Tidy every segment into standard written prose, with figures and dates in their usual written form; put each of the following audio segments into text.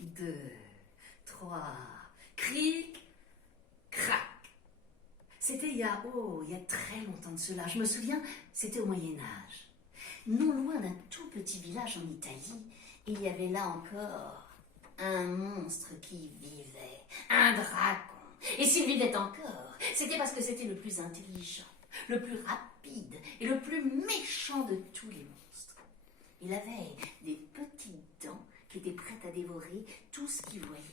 2, 3, cric, crac. C'était il y a très longtemps de cela. Je me souviens, c'était au Moyen-Âge. Non loin d'un tout petit village en Italie, il y avait là encore un monstre qui vivait, un dragon. Et s'il vivait encore, c'était parce que c'était le plus intelligent, le plus rapide et le plus méchant de tous les monstres. Il avait des petites dents qui étaient prêtes à dévorer tout ce qu'il voyait.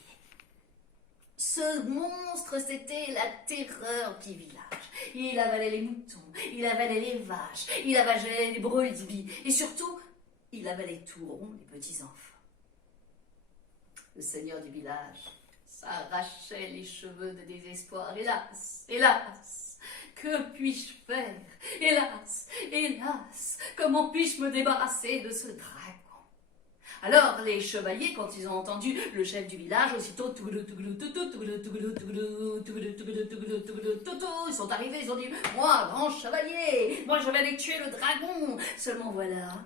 Ce monstre, c'était la terreur du village. Il avalait les moutons, il avalait les vaches, il avalait les brebis et surtout, il avalait tout rond les petits-enfants. Le seigneur du village s'arrachait les cheveux de désespoir. Hélas, hélas, que puis-je faire? Hélas, hélas, comment puis-je me débarrasser de ce dragon? Alors les chevaliers, quand ils ont entendu le chef du village, aussitôt ils sont arrivés, ils ont dit: moi, grand chevalier, moi je vais aller tuer le dragon. Seulement voilà,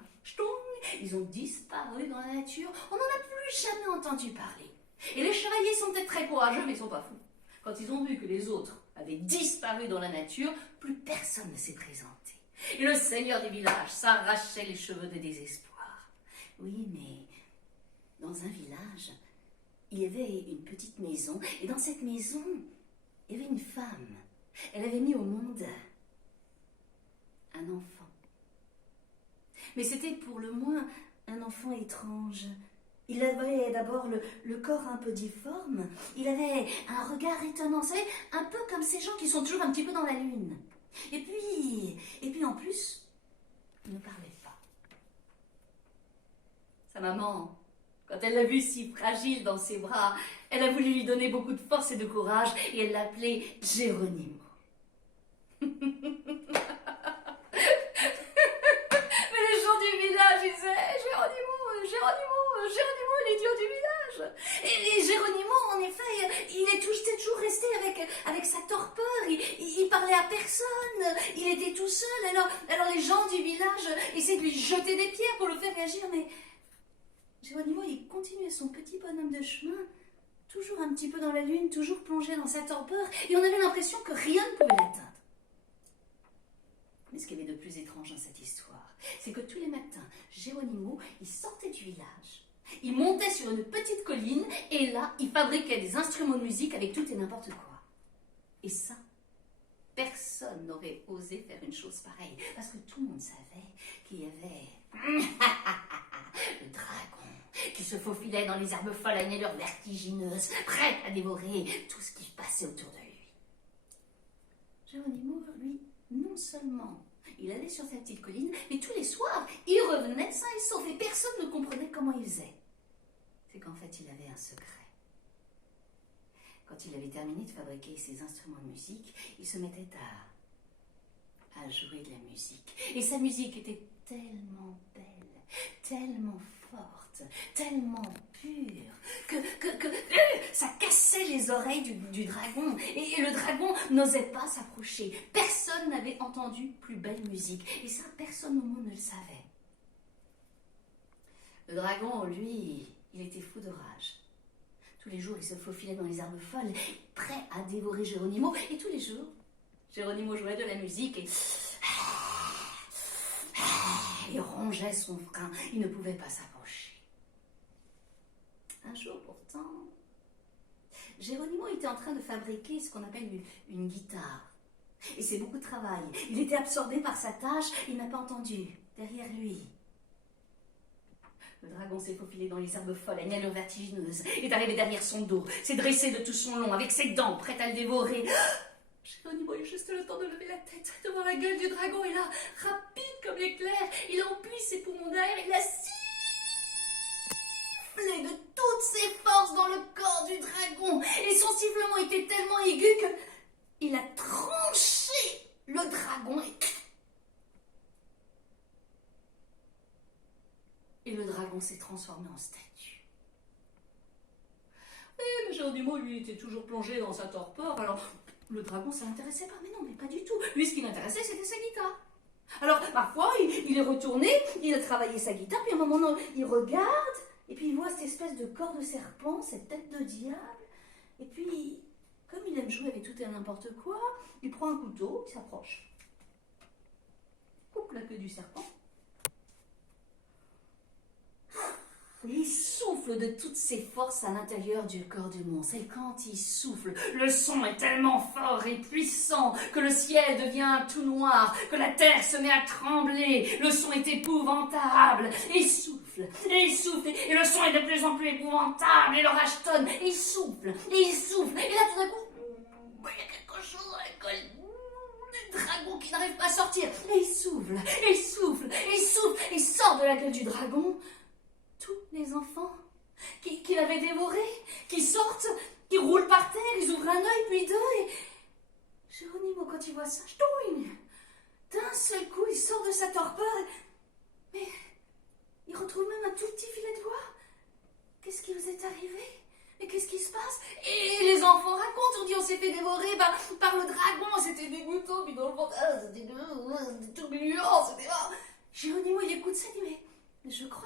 ils ont disparu dans la nature, on n'en a plus jamais entendu parler. Et les chevaliers sont peut-être très courageux, mais ils ne sont pas fous. Quand ils ont vu que les autres avaient disparu dans la nature, plus personne ne s'est présenté. Et le seigneur du village s'arrachait les cheveux de désespoir. Oui, mais dans un village, il y avait une petite maison, et dans cette maison, il y avait une femme. Elle avait mis au monde un enfant. Mais c'était pour le moins un enfant étrange. Il avait d'abord le corps un peu difforme, il avait un regard étonnant, vous savez, un peu comme ces gens qui sont toujours un petit peu dans la lune. Et puis en plus, il ne parlait pas. Sa maman, quand elle l'a vu si fragile dans ses bras, elle a voulu lui donner beaucoup de force et de courage et elle l'appelait Geronimo. Mais les gens du village disaient: Geronimo, Geronimo, Geronimo, l'idiot du village. Et Geronimo, en effet, il était toujours resté avec sa torpeur, il parlait à personne, il était tout seul. Alors les gens du village essaient de lui jeter des pierres pour le faire réagir, mais Geronimo, il continuait son petit bonhomme de chemin, toujours un petit peu dans la lune, toujours plongé dans sa torpeur, et on avait l'impression que rien ne pouvait l'atteindre. Mais ce qu'il y avait de plus étrange dans cette histoire, c'est que tous les matins, Geronimo, il sortait du village, il montait sur une petite colline, et là, il fabriquait des instruments de musique avec tout et n'importe quoi. Et ça, personne n'aurait osé faire une chose pareille, parce que tout le monde savait qu'il y avait le dragon qui se faufilait dans les herbes folles à une allure vertigineuse, prêt à dévorer tout ce qui passait autour de lui. Geronimo, lui, non seulement il allait sur sa petite colline, mais tous les soirs, il revenait sain et sauf, et personne ne comprenait comment il faisait. C'est qu'en fait, il avait un secret. Quand il avait terminé de fabriquer ses instruments de musique, il se mettait à jouer de la musique. Et sa musique était tellement belle, tellement forte, tellement pure, que ça cassait les oreilles du dragon. Et le dragon n'osait pas s'approcher. Personne n'avait entendu plus belle musique. Et ça, personne au monde ne le savait. Le dragon, lui, il était fou de rage. Tous les jours, il se faufilait dans les herbes folles, prêt à dévorer Geronimo. Et tous les jours, Geronimo jouait de la musique et il rongeait son frein. Il ne pouvait pas s'approcher. Un jour, pourtant, Geronimo était en train de fabriquer ce qu'on appelle une guitare. Et c'est beaucoup de travail. Il était absorbé par sa tâche, il n'a pas entendu. Derrière lui, le dragon s'est faufilé dans les herbes folles, à une allure vertigineuse, est arrivé derrière son dos, s'est dressé de tout son long, avec ses dents, prêt à le dévorer. Geronimo a eu juste le temps de lever la tête devant la gueule du dragon, et là, rapide comme l'éclair, il emplit ses poumons d'air, il a sifflé de toutes ses forces dans le corps du dragon, et son sifflement était tellement aigu qu'il a tranché le dragon, et le dragon s'est transformé en statue. Mais Geronimo, lui, était toujours plongé dans sa torpeur, alors le dragon, ça l'intéressait pas. Mais non, mais pas du tout. Lui, ce qui l'intéressait, c'était sa guitare. Alors, parfois, il est retourné, il a travaillé sa guitare, puis à un moment, il regarde, et puis il voit cette espèce de corps de serpent, cette tête de diable, et puis, comme il aime jouer avec tout et n'importe quoi, il prend un couteau, il s'approche. Coupe la queue du serpent. Il souffle de toutes ses forces à l'intérieur du corps du monstre. Et quand il souffle, le son est tellement fort et puissant que le ciel devient tout noir, que la terre se met à trembler. Le son est épouvantable. Et il souffle, et il souffle, et le son est de plus en plus épouvantable. Et l'orage tonne, et il souffle, et il souffle. Et là, tout d'un coup, il y a quelque chose dans la gueule du dragon qui n'arrive pas à sortir. Et il souffle, et il souffle, et il souffle, et il sort de la gueule du dragon. Tous les enfants qui l'avaient dévoré, qui sortent, qui roulent par terre, ils ouvrent un œil puis deux, et Geronimo, quand il voit ça, d'un seul coup, il sort de sa torpeur, mais il retrouve même un tout petit filet de voix. Qu'est-ce qui vous est arrivé? Mais qu'est-ce qui se passe? Et les enfants racontent, on dit on s'est fait dévorer par le dragon, c'était dégoûtant, puis dans le ventre, c'était tout gluant, c'était... Geronimo, il écoute ça, il dit, mais je crois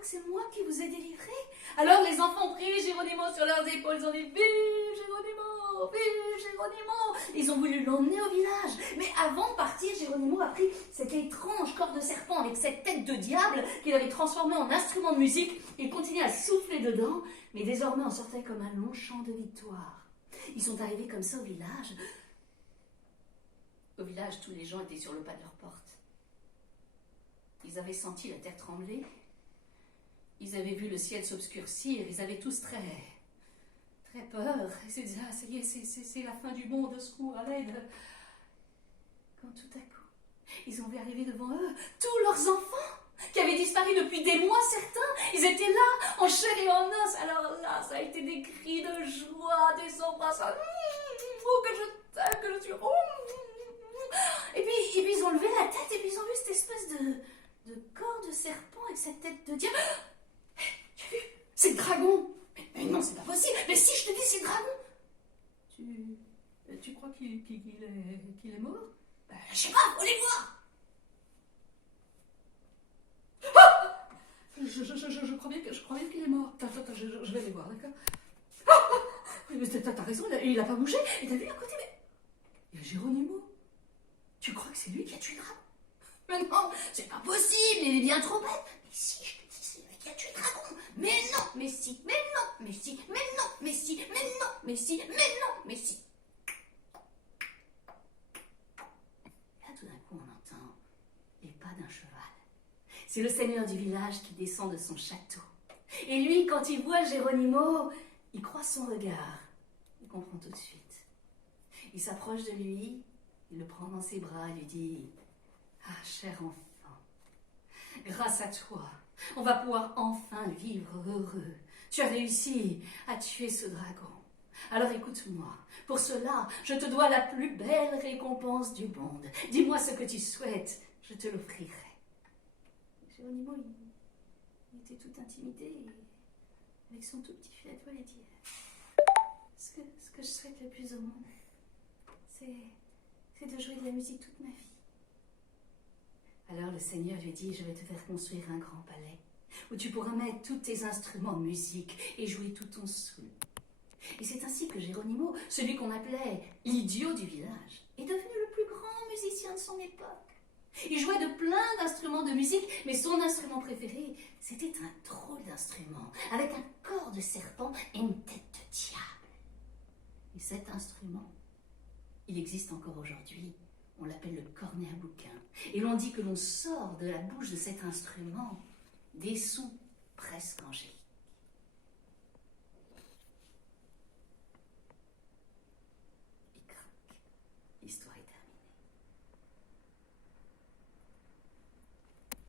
que c'est moi qui vous ai délivré. Alors les enfants ont pris Geronimo sur leurs épaules, ils ont dit vive Geronimo, vive Geronimo. Ils ont voulu l'emmener au village. Mais avant de partir, Geronimo a pris cet étrange corps de serpent avec cette tête de diable qu'il avait transformé en instrument de musique. Il continuait à souffler dedans, mais désormais on sortait comme un long chant de victoire. Ils sont arrivés comme ça au village. Au village, tous les gens étaient sur le pas de leur porte. Ils avaient senti la terre trembler. Ils avaient vu le ciel s'obscurcir, ils avaient tous très peur. Ils se disaient, ah, ça y est, c'est la fin du monde, au secours, à l'aide. Quand tout à coup, ils ont vu arriver devant eux tous leurs enfants, qui avaient disparu depuis des mois certains. Ils étaient là, en chair et en os. Alors là, ça a été des cris de joie, des embrassements. Oh, que je t'aime, que je suis... Et puis ils ont levé la tête, et puis ils ont vu cette espèce de corps de serpent avec cette tête de diable. Tu as vu? C'est le dragon. Mais non, c'est pas possible. Mais si, je te dis, c'est le dragon. Tu crois qu'il est mort? Je sais pas, faut les voir. Ah, je crois bien qu'il est mort. Attends, je vais les voir, d'accord? Mais t'as raison, il a pas bougé. Et t'as vu à côté, mais... Il y a Geronimo. Tu crois que c'est lui qui a tué le dragon? Mais non, c'est pas possible, il est bien trop bête. Mais si, je te dis, c'est lui qui a tué le dragon. Mais non, mais si, mais non, mais si, mais non, mais si, mais non, mais si, mais non, mais si. Là, tout d'un coup, on entend les pas d'un cheval. C'est le seigneur du village qui descend de son château. Et lui, quand il voit Geronimo, il croise son regard. Il comprend tout de suite. Il s'approche de lui, il le prend dans ses bras et lui dit... Ah, cher enfant, grâce à toi, on va pouvoir enfin vivre heureux. Tu as réussi à tuer ce dragon. Alors écoute-moi, pour cela, je te dois la plus belle récompense du monde. Dis-moi ce que tu souhaites, je te l'offrirai. Geronimo, il était tout intimidé, avec son tout petit filet de voile, il dit, ce que je souhaite le plus au monde, c'est de jouer de la musique toute ma vie. Alors le Seigneur lui dit, je vais te faire construire un grand palais où tu pourras mettre tous tes instruments de musique et jouer tout ton soul. Et c'est ainsi que Geronimo, celui qu'on appelait l'idiot du village, est devenu le plus grand musicien de son époque. Il jouait de plein d'instruments de musique, mais son instrument préféré, c'était un drôle d'instrument, avec un corps de serpent et une tête de diable. Et cet instrument, il existe encore aujourd'hui. On l'appelle le cornet à bouquin. Et l'on dit que l'on sort de la bouche de cet instrument des sons presque angéliques.